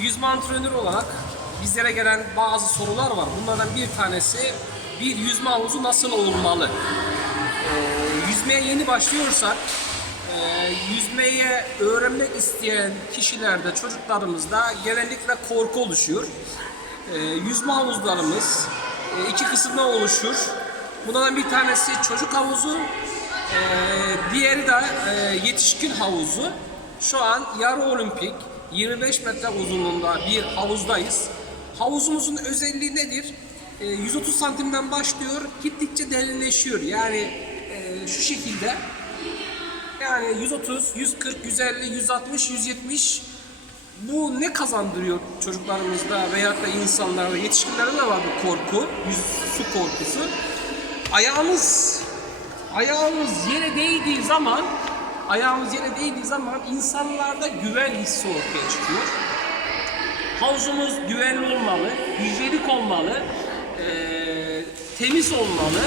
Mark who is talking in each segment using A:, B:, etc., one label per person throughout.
A: yüzme antrenörü olarak bizlere gelen bazı sorular var. Bunlardan bir tanesi bir yüzme havuzu nasıl olmalı? Ee, yüzmeye yeni başlıyorsak e, yüzmeye öğrenmek isteyen kişilerde, çocuklarımızda genellikle korku oluşuyor. Ee, yüzme havuzlarımız e, iki kısımdan oluşur. Bunlardan bir tanesi çocuk havuzu, e, diğeri de yetişkin havuzu. Şu an yarı olimpik 25 metre uzunluğunda bir havuzdayız. Havuzumuzun özelliği nedir? E, 130 santimden başlıyor, gittikçe derinleşiyor. Yani e, şu şekilde yani 130, 140, 150, 160, 170 bu ne kazandırıyor çocuklarımızda veyahut da insanlarda, yetişkinlerde de var bu korku, su korkusu. Ayağımız, ayağımız yere değdiği zaman, ayağımız yere değdiği zaman insanlarda güven hissi ortaya çıkıyor. Havuzumuz güvenli olmalı, hijyenik olmalı, eee, temiz olmalı.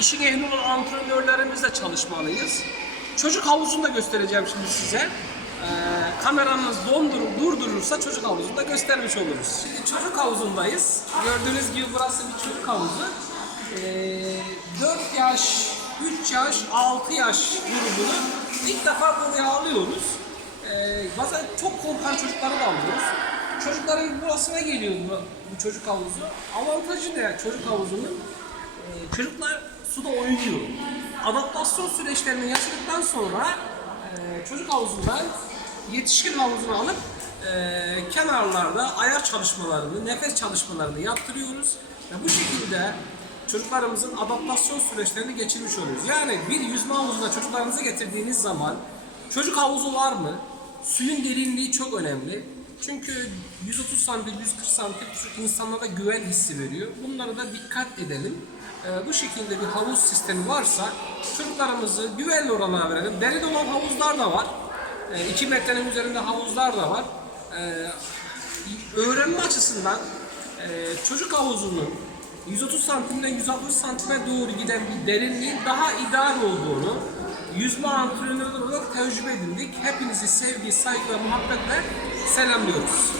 A: İşin ehli olan antrenörlerimizle çalışmalıyız. Çocuk havuzunu da göstereceğim şimdi size. Eee kameramız dondur, durdurursa çocuk havuzunu da göstermiş oluruz. Şimdi çocuk havuzundayız. Gördüğünüz gibi burası bir çocuk havuzu. Eee 4 yaş, 3 yaş, 6 yaş grubunu ilk defa buraya alıyoruz. Eee bazen çok korkan çocukları da alıyoruz. Çocukların burasına geliyor bu, bu çocuk havuzu. Avantajı ne çocuk havuzunun? Ee, çocuklar suda oynuyor. Adaptasyon süreçlerini yaşadıktan sonra e, çocuk havuzundan yetişkin havuzuna alıp e, kenarlarda ayar çalışmalarını, nefes çalışmalarını yaptırıyoruz. Ve bu şekilde çocuklarımızın adaptasyon süreçlerini geçirmiş oluyoruz. Yani bir yüzme havuzuna çocuklarınızı getirdiğiniz zaman çocuk havuzu var mı? Suyun derinliği çok önemli. Çünkü 130 santim, 140 santim çocuk insanlara güven hissi veriyor. Bunlara da dikkat edelim. Ee, bu şekilde bir havuz sistemi varsa çocuklarımızı güvenli orana verelim. Deri olan havuzlar da var. 2 metrenin üzerinde havuzlar da var. Ee, öğrenme açısından e, çocuk havuzunun 130 santimden 160 santime doğru giden bir derinliğin daha ideal olduğunu yüzme antrenörü olarak tecrübe edindik. Hepinizi sevgi, saygı ve muhabbetle selamlıyoruz.